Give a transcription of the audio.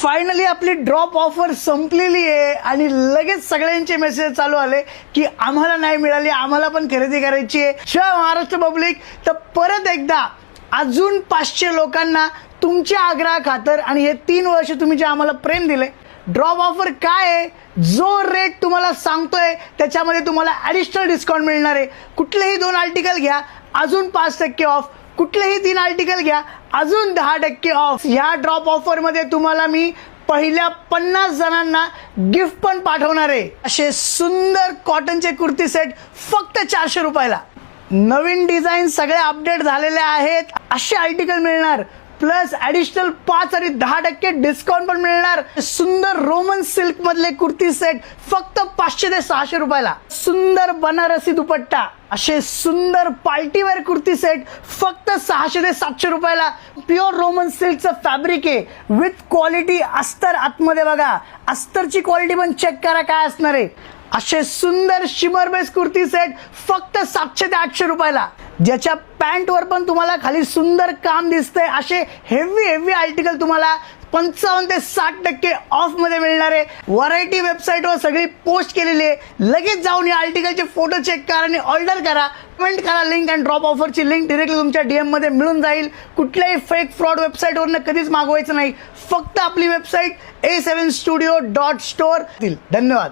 Finally आपली drop offer संपलेली आहे आणि लगेच सगळ्यांचे मेसेज चालू आले की आम्हाला नाही मिळाली, आम्हाला पण खरेदी करायची आहे. जय महाराष्ट्र पब्लिक. तर परत एकदा अजून 500 लोकांना तुमच्या आग्रहाखातर आणि हे 3 वर्ष तुम्ही जे आम्हाला प्रेम दिले, ड्रॉप ऑफर काय आहे, जो रेट तुम्हाला सांगतोय त्याच्यामध्ये तुम्हाला ॲडिशनल डिस्काउंट मिळणार आहे. कुठलेही 2 आर्टिकल घ्या अजून 5% ऑफ, कुठलेही 3 आर्टिकल घ्या अजून 10% ऑफ. ह्या ड्रॉप ऑफर मध्ये तुम्हाला मी पहिल्या 50 जणांना गिफ्ट पण पाठवणार आहे. असे सुंदर कॉटनचे कुर्ती सेट फक्त 400 रुपयाला. नवीन डिझाईन सगळे अपडेट झालेले आहेत. असे आर्टिकल मिळणार, प्लस ॲडिशनल 5 आणि 10% डिस्काउंट पण मिळणार. सुंदर रोमन सिल्क मधले कुर्ती सेट फक्त 500 ते 600 रुपयाला. सुंदर बनारसी दुपट्टा, असे सुंदर पार्टीवेअर कुर्ती सेट फक्त 600 ते 700 रुपयाला. प्युअर रोमन सिल्कचं फॅब्रिक आहे विथ क्वालिटी अस्तर. आतमध्ये बघा, अस्तरची क्वालिटी पण चेक करा काय असणार आहे. असे सुंदर शिमर बेस कुर्ती सेट फक्त 700 ते 800 रुपयाला, ज्याच्या पॅन्टवर पण तुम्हाला खाली सुंदर काम दिसतंय. असे हेवी आर्टिकल तुम्हाला 55 ते 60% ऑफ मध्ये मिळणार आहे. व्हरायटी वेबसाईटवर सगळी पोस्ट केलेली आहे. लगेच जाऊन या आर्टिकलचे फोटो चेक करा आणि ऑर्डर करा. कमेंट करा लिंक, आणि ड्रॉप ऑफरची लिंक डिरेक्टली तुमच्या DM मध्ये मिळून जाईल. कुठल्याही फेक फ्रॉड वेबसाईटवरनं कधीच मागवायचं नाही. फक्त आपली वेबसाईट a7studio.store. धन्यवाद.